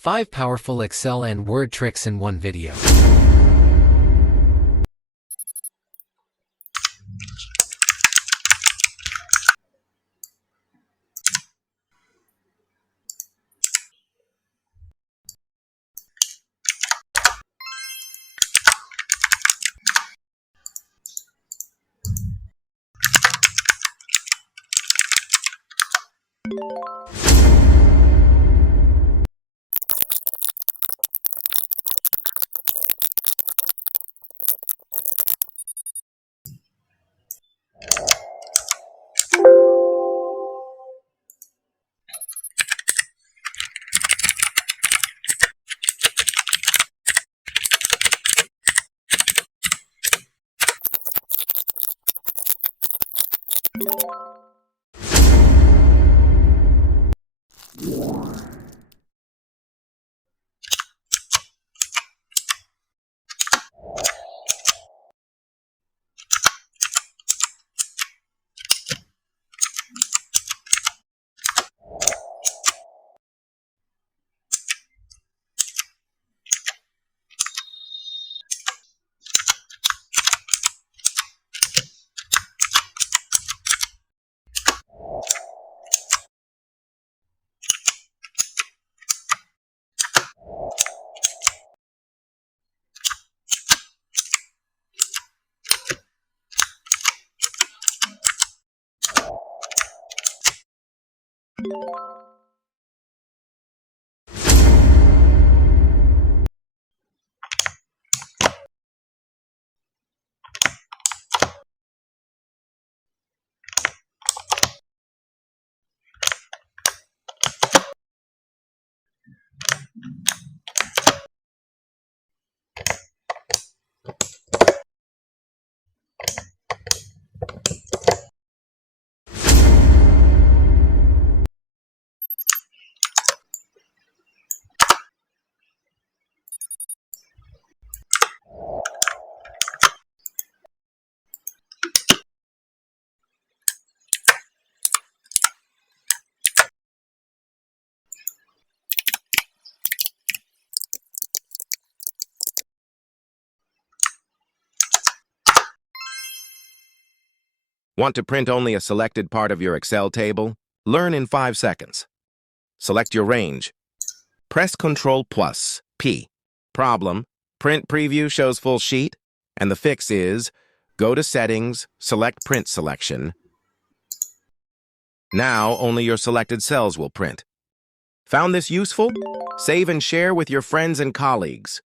5 powerful Excel and Word tricks in one video. Want to print only a selected part of your Excel table? Learn in 5 seconds. Select your range. Press Ctrl+P. Problem: Print preview shows full sheet, and the fix is go to Settings, select Print Selection. Now only your selected cells will print. Found this useful? Save and share with your friends and colleagues.